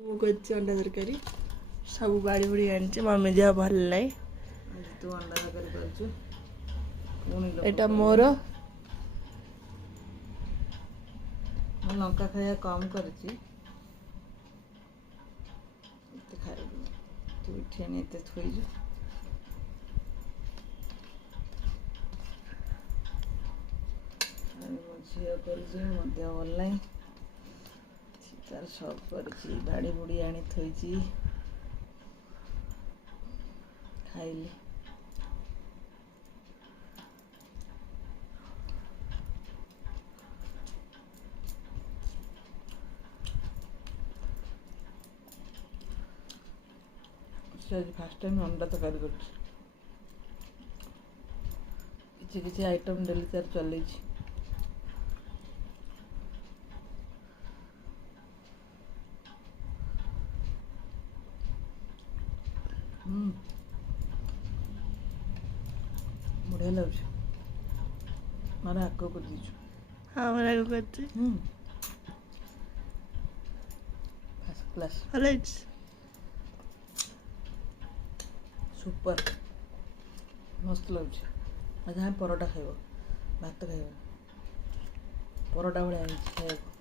ମୁଁ କରିଛି ଅଣ୍ଡା ତରକାରୀ ସବୁ ବାଡ଼ି ବୁଡ଼ି ଆଣିଛି ମମି ଦେହ ଭଲ ନାହିଁ। ତୁ ଅଣ୍ଡା ତରକାରୀ କରିଛୁ ଏଇଟା ମୋର ମୁଁ ଲଙ୍କା ଖାଇବା କମ୍ କରିଛି। ଏତେ ଖାଇବୁ ତୁ ଉଠେନି ଏତେ ଥୋଇଛୁ। ମୋ ଝିଅ କରିଛି ମୋ ଦେହ ଭଲ ନାହିଁ ତାର ସବୁ କରିଛି ବାଡ଼ି ବୁଡ଼ି ଆଣି ଥୋଇଛି ଖାଇଲି। ସେ ଆଜି ଫାଷ୍ଟ ଟାଇମ୍ ଅଣ୍ଡା ତରକାରୀ କରୁଛି। କିଛି କିଛି ଆଇଟମ୍ ଡେଲି ତାର ଚଲେଇଛି। ବଢ଼ିଆ ଲାଗୁଛି ମୋର ଆଗ କରିଦେଇଛୁ। ଆମର ଆଗ କରିଛି ଫାର୍ଷ୍ଟ କ୍ଲାସ୍ ଭଲ ହେଇଛି ସୁପର ମସ୍ତ ଲାଗୁଛି। ଆଉ ଯାହା ପରଟା ଖାଇବ ଭାତ ଖାଇବ ପରଟା ଭଳିଆ ହେଇଛି ଖାଇବାକୁ।